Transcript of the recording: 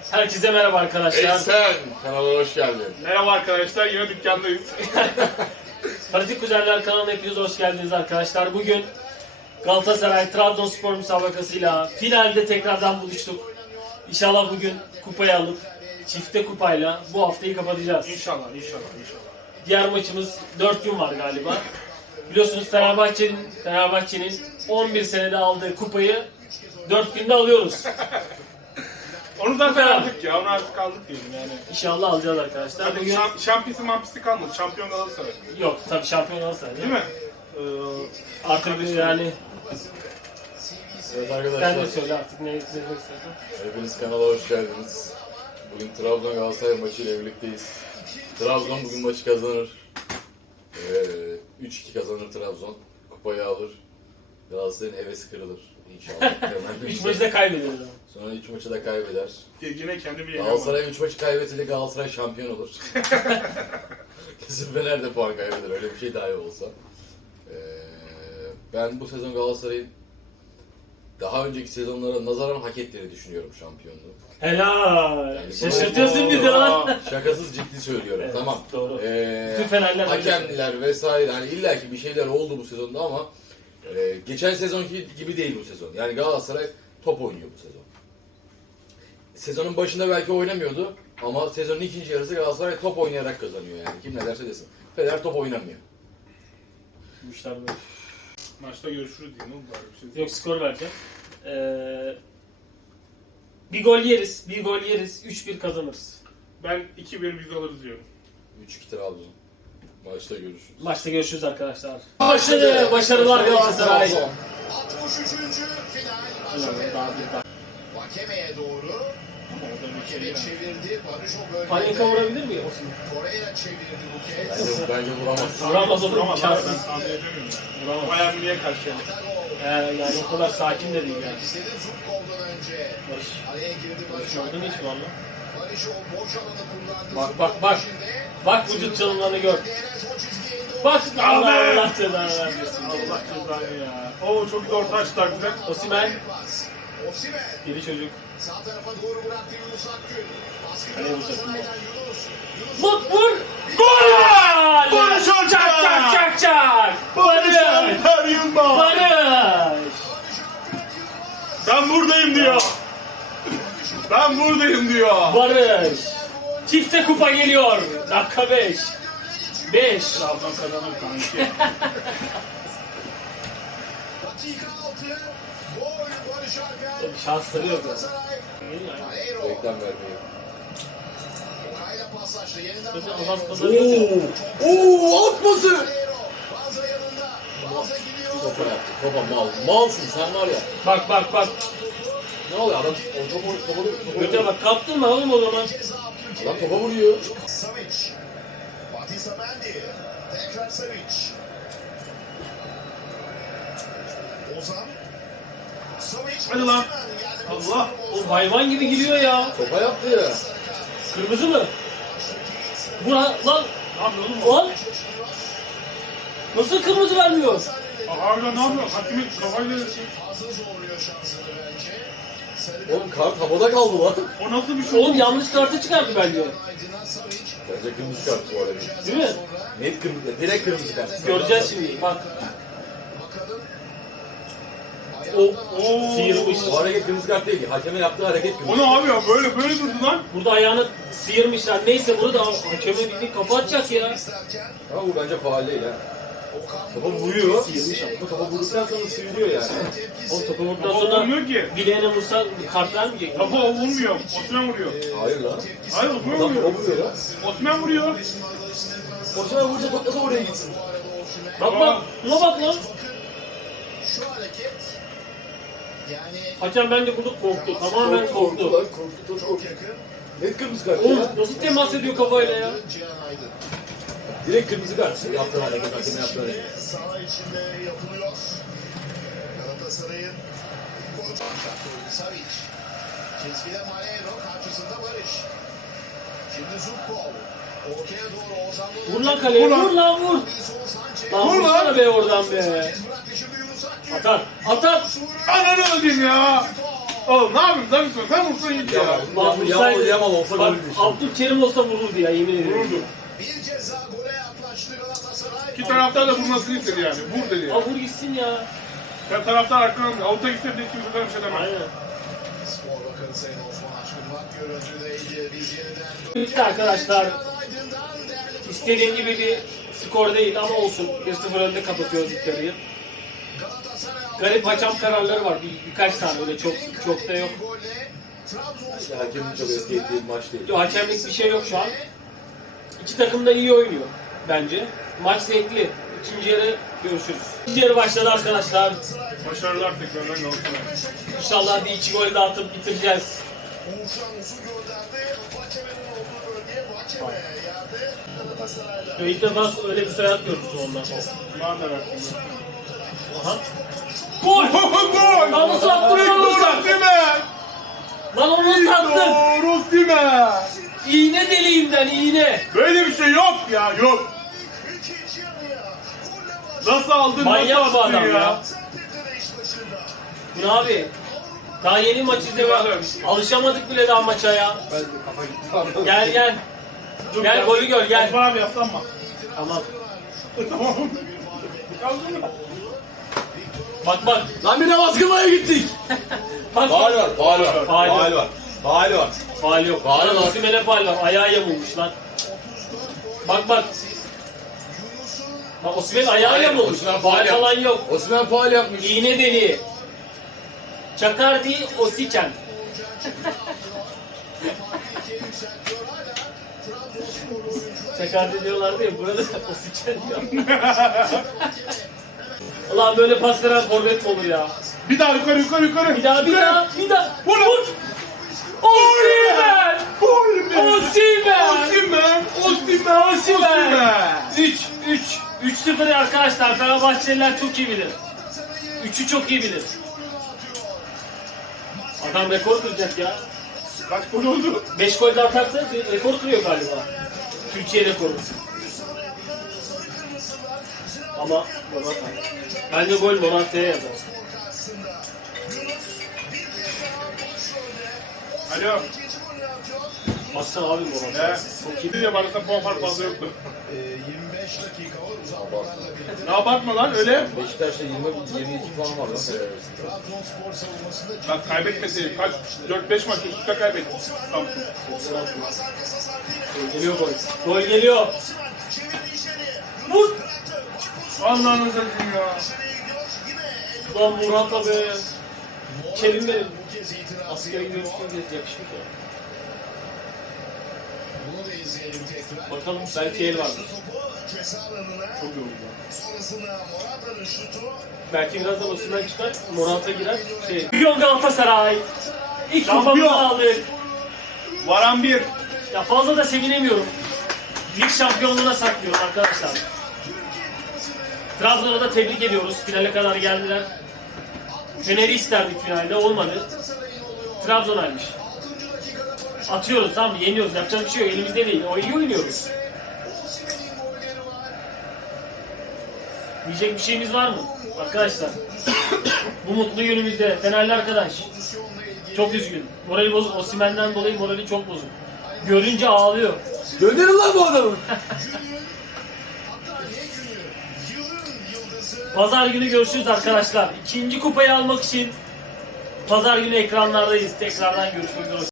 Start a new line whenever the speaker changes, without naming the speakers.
Herkese merhaba arkadaşlar.
Sen kanala hoş geldin.
Merhaba arkadaşlar, yine dükkandayız.
Pratik Kuzenler kanalına hepiniz hoş geldiniz arkadaşlar. Bugün Galatasaray Trabzonspor müsabakasıyla finalde tekrardan buluştuk. İnşallah bugün kupayı alıp çifte kupayla bu haftayı kapatacağız.
İnşallah.
Diğer maçımız 4 gün var galiba. Biliyorsunuz Fenerbahçe'nin 11 senede aldığı kupayı 4 günde alıyoruz.
Onu zaten aldık ya, onu artık aldık diyelim yani.
İnşallah alacağız arkadaşlar.
Hadi
Bugün
şampiyonası kalmadı, şampiyon Galatasaray.
yok tabii şampiyon Galatasaray
Değil mi?
Artık yani
Evet
sen de
arkadaşlar,
söyle artık ne izlemek istersen.
hepiniz kanala hoş geldiniz. Bugün Trabzon Galatasaray maçıyla birlikteyiz. Trabzon bugün maçı kazanır. 3-2 kazanır Trabzon. Kupayı alır. Galatasaray'ın hevesi kırılır inşallah.
3 maçı da kaybederiz ama.
Sonra 3 maçı da kaybeder.
Yine kendi bir
Galatasaray 3 maçı kaybetse de Galatasaray şampiyon olur. Kesin Fener de puan kaybeder, öyle bir şey dahi olsa. Ben bu sezon Galatasaray'ın daha önceki sezonlara nazaran hak ettiğini düşünüyorum şampiyonluğu.
Helal.
Yani
Şaşırtıyorsun bizi lan.
Şakasız ciddi söylüyorum,
Evet,
tamam.
doğru. Bütün Fenerler
Hakemler vesaire, hani illaki bir şeyler oldu bu sezonda ama geçen sezonki gibi değil bu sezon. Yani Galatasaray top oynuyor bu sezon. Sezonun başında belki oynamıyordu ama sezonun ikinci yarısı Galatasaray top oynayarak kazanıyor yani. Kim ne derse desin. Fener top oynamıyor.
Bu işler böyle.
Maçta görüşürüz diye, ne oldu bari bir şey.
Yok, skor vereceğim. Bir gol yeriz, 3-1 kazanırız.
Ben 2-1 biz alırız diyorum.
3-2 Trabzon. Maçta görüşürüz.
Maçta görüşürüz arkadaşlar. Başladı. Başarılar Galatasaray.
63. final başladı. Vakeme'ye doğru. Vakeme çevirdi. Barış o bölgede.
Panika vurabilir miyim?
Torreira çevirdi bu kez.
Bence vuramaz.
Vuramaz olur mu?
Ama ben
Şanssız.
tahmin edemiyorum ya.
Vuramaz.
Bayern Münih'e karşı yani.
Yani o kadar sakin de değil yani.
İstedi Zubkov'dan önce.
Barış.
Araya girdi Barış.
Gördün mü hiç mi onu?
Barış o boş alanı kullandı.
Bak. Bak vücut çalımlarını gör. Bak Allah cezanı vermesin.
Allah cezanı ya. Oo, çok güzel orta açtılar bize.
Osimhen.
Osimhen.
Geri çocuk.
Sağ tarafa doğru bıraktı Yunus Akgün.
Kaleye vuracak.
Galatasaray'dan Yunus.
Vur! Gol!
Barış Hoca!
Çak!
Barış Alper Yılmaz!
Barış!
Ben buradayım diyor. Ben buradayım diyor.
Barış! Çifte kupa geliyor. Dakika 5. 5.
Trabzon kazanır kanki.
Dakika 6. Gol Barış Alper.
Şansları yok ya.
Galatasaray. Aleyro.
Reklam vermeyi.
Kayla paslaştı. Yeniden
Zaten
Aleyro.
azaz kazanıyor.
Oo, atması!
Aleyro. Banza yanında. Banza gidiyor.
Topa yaptı. Topa mal. Malsın sen var ya.
Bak.
Ne oluyor adam? O topa
Öte bak, kaptın mı oğlum o zaman?
Ceza Abdülkerim.
Adam topa vuruyor.
Savic. Batista Mendy. Tekrar Savic. Ozan. Savic.
Hadi lan.
Osimhen geldi.
Allah.
Oğlum hayvan gibi giriyor ya.
Topa yaptı ya.
Kırmızı mı? Bu lan
Ne yapıyor oğlum?
lan nasıl kırmızı vermiyor?
Harbiden ne yapıyor? Hakimin kafayla şey.
Fazla zorluyor şansını bence. Sarı
Oğlum kart havada kaldı lan.
O nasıl bir şey?
Oğlum yanlış kartı çıkarttı bence.
Aydın'a Savic.
Bence kırmızı kart bu arada.
Değil mi?
Net kırmızı, direkt kırmızı kart.
Göreceğiz şimdi. Bak.
Bakalım.
O sıyırmış.
O hareket kırmızı kart değil ki. Hakemin yaptığı hareket
O
kırmızı.
ne abi ya? Böyle durdu lan.
Burada ayağını sıyırmışlar. Neyse burada hakeme bildiğin kafa atacak ya.
İsterken
Ama bu bence faal değil ha.
Okan
Topa vuruyor.
Sıyırmış ama.
Bu topa vurduktan sonra sıyırıyor yani.
O topu vurduktan
Topa
sonra
vurmuyor ki.
bileğine vursa kart vermeyecek.
Topa o vurmuyor. Osman vuruyor.
Hayır lan.
Hayır Osman
Adam topa
vuruyor.
vuruyor lan.
Osman vuruyor.
Osman vursa top nasıl oraya gitsin?
Bak. Buna bak lan.
şu hareket yani
Hakem bence burada korktu. Tamamen korktu.
Lan korktu, çok
çok
korktu.
yakın.
Net kırmızı kart
Oğlum
ya.
nasıl temas ediyor kafayla ya?
Cihan Aydın.
Direkt kırmızı kart. Yaptığı hareket, hakemin yaptığı hareket.
Saha içinde yapılıyor. Galatasaray'ın gol Savic. Çizgide Malero, karşısında Barış. Şimdi Zubkov. Ortaya doğru Ozan'la.
Vur lan kaleye. Vur lan vur. Lan
Vur lan.
vursana be oradan be.
Bıraktı şimdi Yunus Akgün.
Atar.
Ananı öldüm ya. Oğlum ne yapayım? Davinson sen vursan iyi ya.
Yamal olsa
Bak,
gol işte.
Abdülkerim olsa vururdu ya yemin ediyorum.
Vururdu.
Bir kez daha gole yaklaştı Galatasaray.
İki taraftar da vurmasını istedi yani. Vur dedi
Ya
ya.
vur gitsin ya.
Ya taraftar arkadan avuta gitse bile kimseden bir şey demez.
Aynen.
Spor Bakanı Sayın Osman Aşkınbak görüntüdeydi. Biz yeniden
Bitti arkadaşlar.
Aydın'dan değerli
İstediğim gibi bir skor değil ama olsun. 1-0 önde kapatıyoruz ilk
Galatasaray
Garip hakem kararları var. Birkaç tane öyle çok da yok.
golle Trabzonspor
Hakemin çok etki ettiği bir maç değil.
Hakemlik bir şey yok şu an. İki takım da iyi oynuyor bence. Maç zevkli. İkinci yarı görüşürüz. İkinci yarı başladı arkadaşlar.
Başarılar tekrardan Galatasaray.
İnşallah bir iki gol daha atıp bitireceğiz.
Uğurcan Usu gönderdi. Bahçemen'in olduğu bölgeye Bahçemen yerde Galatasaray'da.
İlk defa öyle bir soyad gördük ondan.
Bana da versin.
Aha. Gol!
Gol!
Lan nasıl attın lan onu sen?
Osimhen!
Lan onu nasıl attın?
Osimhen!
İğne deliğinden iğne.
Böyle bir şey yok ya, yok.
İkinci yarıya golle başladı.
Nasıl aldın,
Manyak
nasıl
bu
attın
adam ya.
Sertlikte de iş başında.
Bu ne abi? Daha yeni maç izleme. Alışamadık bile daha maça ya.
Ben de kafa gitti.
Gel gel. Gel golü gör gel.
Osman abi yaslanma.
Tamam.
Tamam. Kaldın mı?
Bak bak.
Lan bir de baskılmaya gittik.
Bak
Faal
bak.
var, faal var.
Faal yok.
Faal var. Faal var.
Faal yok.
Faal var.
Osimhen'e faal var. Ayağı yamulmuş lan. Bak bak. Bak Osimhen ayağı
Hayır,
yamulmuş.
Osimhen
Faal
faal
falan yok.
Osimhen faal yapmış.
İğne deliği. Çakar değil Osiken. Çakar diyorlardı ya burada Osiken diyor. Ulan böyle pas veren forvet mi olur ya?
Bir daha yukarı.
Bir daha.
Vur!
Vur! Osimhen!
Gol be!
Osimhen!
Osimhen!
3-0 arkadaşlar. Fenerbahçeliler çok iyi bilir. 3'ü çok iyi bilir. Adam rekor kıracak ya.
Kaç gol oldu?
5 gol de atarsa rekor kırıyor galiba. Türkiye rekoru. Ama Morata. Bence gol Morata'ya yazar.
Alo.
Baksana abi Morata.
Ne?
Çok iyi.
Bir de bana puan fark fazla yoktu.
25 dakika var uzatmalarla birlikte.
Ne abartma lan öyle.
Beşiktaş'ta 22 puan var lan.
Trabzonspor savunmasında
Lan kaybetmeseydi kaç? 4-5 maç üst üste kaybetti. Samsun.
Gol geliyor gol. Gol geliyor. Vur!
Allah'ını seveyim ya.
Lan Morata be. Kerim benim.
bu kez itiraz.
Askere görüşünce yakışmış ya.
Bunu da izleyelim tekrar.
Bakalım belki el vardır.
Topu ceza alanına.
Çok yoruldu.
Sonrasında Morata'nın şutu.
Belki birazdan Osimhen çıkar. Morata girer. Şampiyon Galatasaray. İlk
Şampiyon.
kupamızı aldık.
Varan 1.
Ya fazla da sevinemiyorum. Lig şampiyonluğuna saklıyorum arkadaşlar. Trabzon'a da tebrik ediyoruz. Finale kadar geldiler. Fener'i isterdik finalde. Olmadı. Trabzon'aymış. Atıyoruz tamam mı? Yeniyoruz. Yapacak bir şey yok. Elimizde değil. O iyi oynuyoruz.
Osimhen'in golleri var.
Diyecek bir şeyimiz var mı? Arkadaşlar. Bu mutlu günümüzde Fenerli arkadaş. Çok üzgün. Morali bozuk. Osimhen'den dolayı morali çok bozuk. Görünce ağlıyor.
Gönderin lan bu adamı.
Hatta ne günü? Yılın yıldızı.
Pazar günü görüşürüz arkadaşlar. İkinci kupayı almak için Pazar günü ekranlardayız. Tekrardan görüşmek üzere.